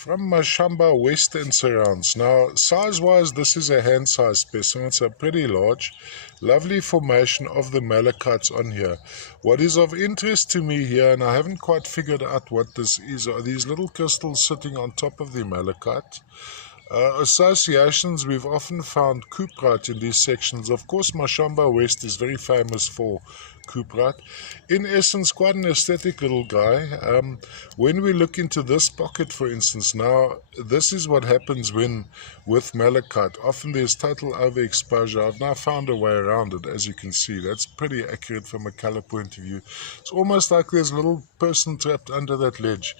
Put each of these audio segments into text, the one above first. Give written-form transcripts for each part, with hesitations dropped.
From Mashamba West and surrounds. Now, size-wise, this is a hand-sized specimen. It's a pretty large, lovely formation of the malachites on here. What is of interest to me here, and I haven't quite figured out what this is, are these little crystals sitting on top of the malachite. Associations, we've often found cuprite in these sections. Of course, Mashamba West is very famous for cuprite. In essence, quite an aesthetic little guy. When we look into this pocket, for instance, now, this is what happens when with malachite. Often there's total overexposure. I've now found a way around it, as you can see. That's pretty accurate from a color point of view. It's almost like there's a little person trapped under that ledge.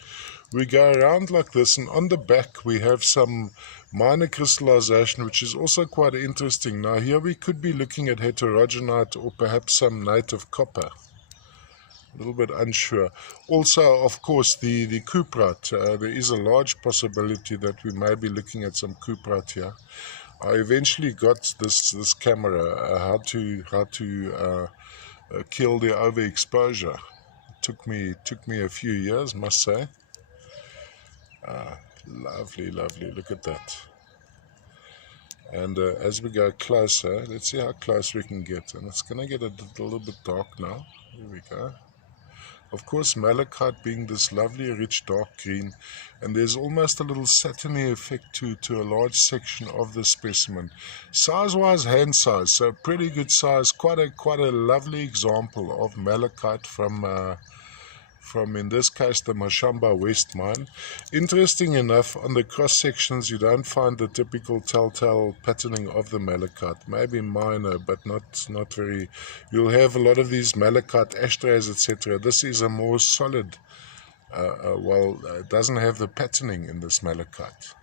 We go around like this, and on the back we have some minor crystallization, which is also quite interesting. Now here we could be looking at heterogenite or perhaps some native copper. A little bit unsure. Also, of course, the cuprite. There is a large possibility that we may be looking at some cuprite here. I eventually got this camera how to kill the overexposure. It took me a few years, must say. Lovely, look at that. And as we go closer, let's see how close we can get. And it's going to get a little bit dark now. Here we go. Of course, malachite being this lovely rich dark green, and there's almost a little satiny effect to a large section of the specimen. Size-wise, hand size, so pretty good size. Quite a lovely example of malachite from, in this case, the Mashamba West mine. Interesting enough, on the cross sections you don't find the typical telltale patterning of the malachite. Maybe minor, but not very. You'll have a lot of these malachite ashtrays, etc. This is a more solid, it doesn't have the patterning in this malachite.